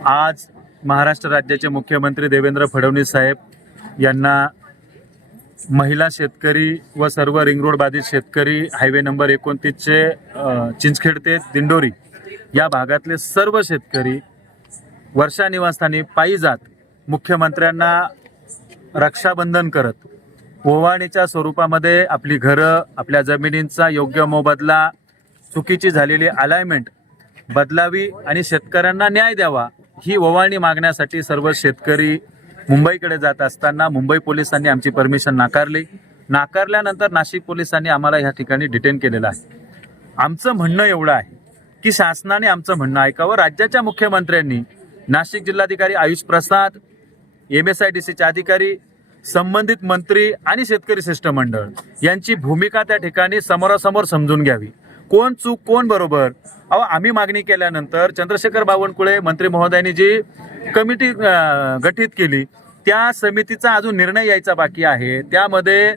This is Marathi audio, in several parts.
आज महाराष्ट्र राज्याचे मुख्यमंत्री देवेंद्र फडणवीस साहेब यांना महिला शेतकरी व सर्व रिंग रोड बाधित शेतकरी हायवे नंबर 29चे चिंचखेड ते दिंडोरी या भागातले सर्व शेतकरी वर्षा निवासस्थानी पायी जात मुख्यमंत्र्यांना रक्षाबंधन करत ओवाळणीच्या स्वरूपामध्ये आपली घरं, आपल्या जमिनींचा योग्य मोबदला, चुकीची झालेली अलाइनमेंट बदलावी आणि शेतकऱ्यांना न्याय द्यावा ही ओवाळणी मागण्यासाठी सर्व शेतकरी मुंबईकडे जात असताना मुंबई पोलिसांनी आमची परमिशन नाकारल्यानंतर नाशिक पोलिसांनी आम्हाला या ठिकाणी डिटेन केलेलं आहे। आमचं म्हणणं एवढं आहे की शासनाने आमचं म्हणणं ऐकावं। राज्याच्या मुख्यमंत्र्यांनी नाशिक जिल्हाधिकारी आयुष प्रसाद, MSIDCचे अधिकारी, संबंधित मंत्री आणि शेतकरी शिष्टमंडळ यांची भूमिका त्या ठिकाणी समोरासमोर समजून घ्यावी। कोण चूक कोण बरोबर। आम्ही मागणी केल्यानंतर चंद्रशेखर बावनकुळे मंत्री महोदयांनी जी कमिटी गठीत केली त्या समितीचा अजून निर्णय यायचा बाकी आहे। त्यामध्ये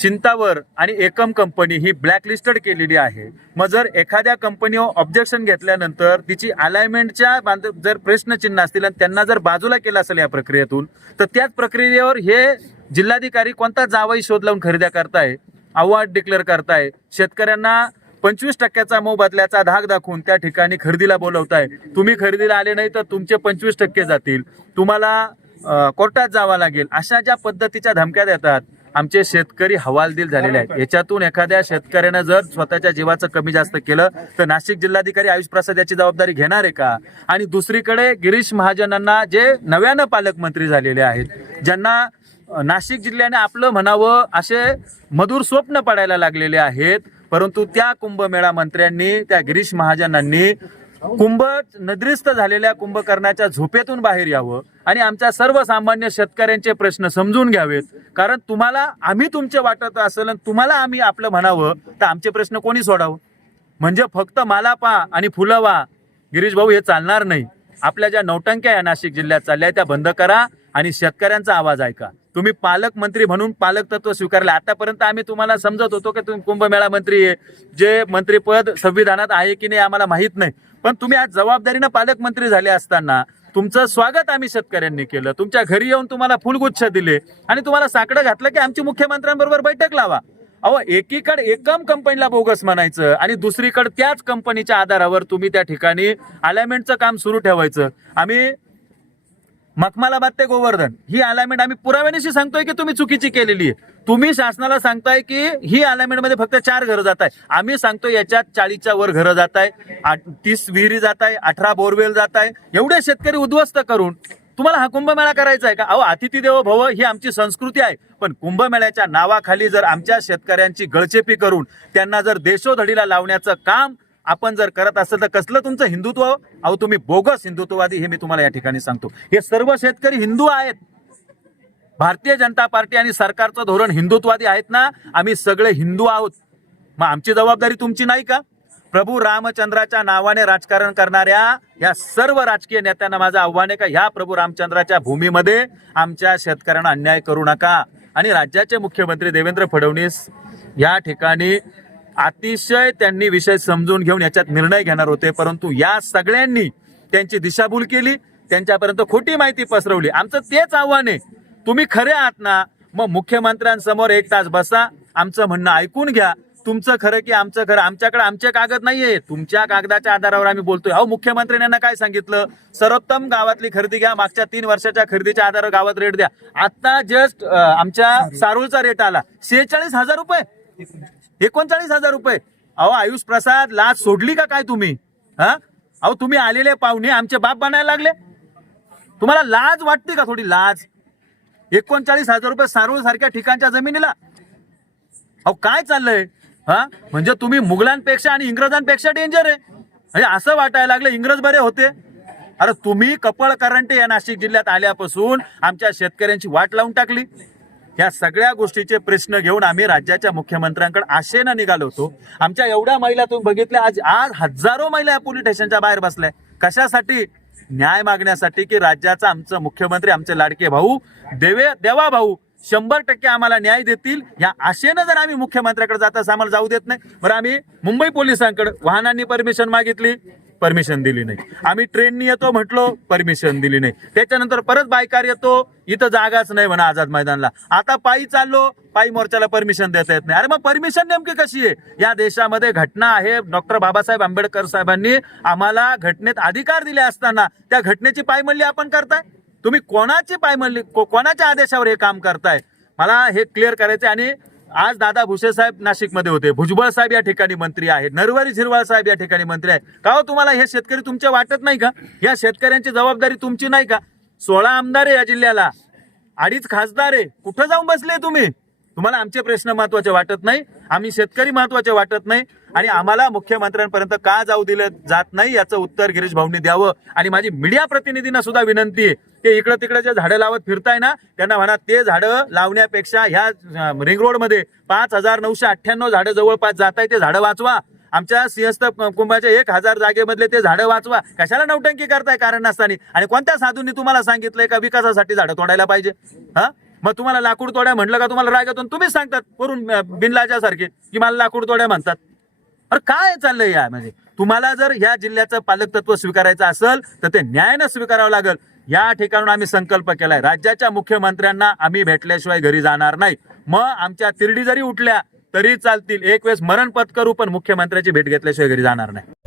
चिंतावर आणि एकम कंपनी ही ब्लॅकलिस्टेड केलेली आहे। मग जर एखाद्या कंपनीवर ऑब्जेक्शन घेतल्यानंतर तिची अलाइनमेंटच्या जर प्रश्नचिन्ह असतील आणि त्यांना जर बाजूला केलं असेल या प्रक्रियेतून, तर त्याच प्रक्रियेवर हे जिल्हाधिकारी कोणता जावाई शोध लावून खरेदी करताय, अवॉर्ड डिक्लेअर करताय, शेतकऱ्यांना 25% मोबदल्याचा धाक दाखवून त्या ठिकाणी खरेदीला बोलवताय। तुम्ही खरेदीला आले नाही तर तुमचे 25% जातील, तुम्हाला कोर्टात जावं लागेल, अशा ज्या पद्धतीच्या धमक्या देतात आमचे शेतकरी हवालदिल झालेले आहेत। याच्यातून एखाद्या शेतकऱ्यानं जर स्वतःच्या जीवाचं कमी जास्त केलं तर नाशिक जिल्हाधिकारी आयुष प्रसाद याची जबाबदारी घेणार आहे का? आणि दुसरीकडे गिरीश महाजनांना जे नव्यानं पालकमंत्री झालेले आहेत, ज्यांना नाशिक जिल्ह्याने आपलं म्हणावं असे मधुर स्वप्न पडायला लागलेले आहेत, परंतु त्या कुंभमेळा मंत्र्यांनी, त्या गिरीश महाजनांनी कुंभ नद्रिस्त झालेल्या कुंभकर्णाच्या झोपेतून बाहेर यावं आणि आमच्या सर्वसामान्य शेतकऱ्यांचे प्रश्न समजून घ्यावेत। कारण तुम्हाला आम्ही तुमचे वाटत असेल आणि तुम्हाला आम्ही आपलं म्हणावं तर आमचे प्रश्न कोणी सोडावं? म्हणजे फक्त मला पा आणि फुलं वा गिरीश भाऊ हे चालणार नाही। आपल्या ज्या नौटंक्या या नाशिक जिल्ह्यात चालल्या त्या बंद करा आणि शेतकऱ्यांचा आवाज ऐका। तुम्ही पालकमंत्री म्हणून पालक तत्व स्वीकारले। आतापर्यंत आम्ही तुम्हाला समजत होतो की तुम्ही कुंभमेळा मंत्री आहे, जे मंत्रीपद संविधानात आहे की नाही आम्हाला माहित नाही, पण तुम्ही आज जबाबदारीनं पालकमंत्री झाले असताना तुमचं स्वागत आम्ही शेतकऱ्यांनी केलं, तुमच्या घरी येऊन तुम्हाला फुलगुच्छ दिले आणि तुम्हाला साकडं घातलं की आमची मुख्यमंत्र्यांबरोबर बैठक लावा। एकीकडे एकम कंपनीला बोगस म्हणायचं आणि दुसरीकडे त्याच कंपनीच्या आधारावर तुम्ही त्या ठिकाणी अलाइनमेंटचं काम सुरू ठेवायचं। आम्ही मखमालाबाद ते गोवर्धन ही अलाइनमेंट आम्ही पुराव्यानिशी सांगतोय की तुम्ही चुकीची केलेली आहे। तुम्ही शासनाला सांगताय की ही अलाइनमेंट मध्ये फक्त 4 घरं जात आहे, आम्ही सांगतो याच्यात 40च्या वर घरं जात आहे, 30 विहिरी जात आहे, 18 बोरवेल जात आहे। एवढे शेतकरी उद्ध्वस्त करून तुम्हाला हा कुंभमेळा करायचा आहे का? अतिथी देवो भव ही आमची संस्कृती आहे, पण कुंभमेळ्याच्या नावाखाली जर आमच्या शेतकऱ्यांची गळचेपी करून त्यांना जर देशोधडीला लावण्याचं काम आपण जर करत असेल तर कसलं तुमचं हिंदुत्व? तुम्ही बोगस हिंदुत्ववादी हे मी तुम्हाला या ठिकाणी सांगतो। हे सर्व शेतकरी हिंदू आहेत। भारतीय जनता पार्टी आणि सरकारचं धोरण हिंदुत्ववादी आहेत ना, आम्ही सगळे हिंदू आहोत। मग आमची जबाबदारी तुमची नाही का? प्रभू रामचंद्राच्या नावाने राजकारण करणाऱ्या या सर्व राजकीय नेत्यांना माझं आव्हान आहे का ह्या प्रभू रामचंद्राच्या भूमीमध्ये आमच्या शेतकऱ्यांना अन्याय करू नका। आणि राज्याचे मुख्यमंत्री देवेंद्र फडणवीस या ठिकाणी अतिशय त्यांनी विषय समजून घेऊन याच्यात निर्णय घेणार होते, परंतु या सगळ्यांनी त्यांची दिशाभूल केली, त्यांच्यापर्यंत खोटी माहिती पसरवली। आमचं तेच आव्हान आहे, तुम्ही खरे आहात ना, मग मुख्यमंत्र्यांसमोर 1 तास बसा, आमचं म्हणणं ऐकून घ्या। तुमचं खरं की आमचं खरं? आमच्याकडे आमचे कागद नाहीये, तुमच्या कागदाच्या आधारावर आम्ही बोलतोय। मुख्यमंत्र्यांना काय सांगितलं? सर्वोत्तम गावातली खरेदी घ्या, मागच्या 3 वर्षाच्या खरेदीच्या आधारावर गावात रेट द्या। आता जस्ट आमच्या सारूळचा रेट आला 46,000 रुपये, 39,000 रुपये। आयुष प्रसाद, लाज सोडली का काय तुम्ही? तुम्ही आलेले पाहुणे आमचे बाप बनायला लागले, तुम्हाला लाज वाटते का? थोडी लाज। 39,000 रुपये सारूळ सारख्या ठिकाणच्या जमिनीला काय चाललंय? म्हणजे तुम्ही मुघलांपेक्षा आणि इंग्रजांपेक्षा डेंजर आहे। म्हणजे असं वाटायला लागलं इंग्रज बरे होते। अरे तुम्ही कपळ करंटे या नाशिक जिल्ह्यात आल्यापासून आमच्या शेतकऱ्यांची वाट लावून टाकली। या सगळ्या गोष्टीचे प्रश्न घेऊन आम्ही राज्याच्या मुख्यमंत्र्यांकडे आशेनं निघालो होतो। आमच्या एवढ्या महिला तुम्ही बघितल्या, आज हजारो महिला पोलीस स्टेशनच्या बाहेर बसल्या। कशासाठी? न्याय मागण्यासाठी की राज्याचा आमचं मुख्यमंत्री, आमचे लाडके भाऊ देवा भाऊ 100% आम्हाला न्याय देतील या आशेनं जर आम्ही मुख्यमंत्र्याकडे जात असं आम्हाला जाऊ देत नाही। बरं, आम्ही मुंबई पोलिसांकडे वाहनांनी परमिशन मागितली, परमिशन दिली नाही. आम्ही ट्रेननी येतो म्हटलो, परमिशन दिली नाही. त्याच्यानंतर परत बायकार येतो, इथं जागाच नाही म्हणा आझाद मैदानला. आता पायी चाललो, पायी मोर्चाला परमिशन देता येत नाही. अरे मग परमिशन नेमकी कशी आहे? या देशामध्ये घटना आहे. डॉक्टर बाबासाहेब आंबेडकर साहेबांनी आम्हाला घटनेत अधिकार दिले असताना त्या घटनेची पायमल्ली आपण करताय. तुम्ही कोणाची पायमल्ली, कोणाच्या आदेशावर हे काम करताय? मला हे क्लिअर करायचं. आणि आज दादा भुसे साहेब नाशिकमध्ये होते, भुजबळ साहेब या ठिकाणी मंत्री आहेत, नरहरी झिरवाळ साहेब या ठिकाणी मंत्री आहेत. का हो तुम्हाला हे शेतकरी तुमचे वाटत नाही का? या शेतकऱ्यांची जबाबदारी तुमची नाही का? 16 आमदार आहे या जिल्ह्याला, 2.5 खासदार आहे. कुठं जाऊन बसले तुम्ही? तुम्हाला आमचे प्रश्न महत्वाचे वाटत नाही, आम्ही शेतकरी महत्वाचे वाटत नाही, आणि आम्हाला मुख्यमंत्र्यांपर्यंत का जाऊ दिलं जात नाही याचं उत्तर गिरीश भाऊंनी द्यावं. आणि माझी मीडिया प्रतिनिधींना सुद्धा विनंती आहे की इकडे तिकडे जे झाडं लावत फिरताय ना, त्यांना म्हणा ते झाडं लावण्यापेक्षा ह्या रिंग रोडमध्ये 5,998 झाडं जवळपास जात आहे, ते झाडं वाचवा. आमच्या सिंहस्थ कुंभाच्या 1,000 जागेमधले ते झाडं वाचवा. कशाला नौटंकी करताय कारण नसताना? आणि कोणत्या साधूंनी तुम्हाला सांगितलंय का विकासासाठी झाडं तोडायला पाहिजे? हा, मग तुम्हाला लाकूड तोड्या म्हटलं का तुम्हाला राग येतो? तुम्हीच सांगतात वरून बिनलाजासारखे की मला लाकूड तोड्या म्हणतात. अरे काय चाललंय या? म्हणजे तुम्हाला जर या जिल्ह्याचं पालकत्व स्वीकारायचं असेल तर ते न्यायानं स्वीकारावं लागेल. या ठिकाणून आम्ही संकल्प केलाय, राज्याच्या मुख्यमंत्र्यांना आम्ही भेटल्याशिवाय घरी जाणार नाही. मग आमच्या तिरडी जरी उठल्या तरी चालतील, एक वेळेस मरण पत्करू, पण मुख्यमंत्र्याची भेट घेतल्याशिवाय घरी जाणार नाही.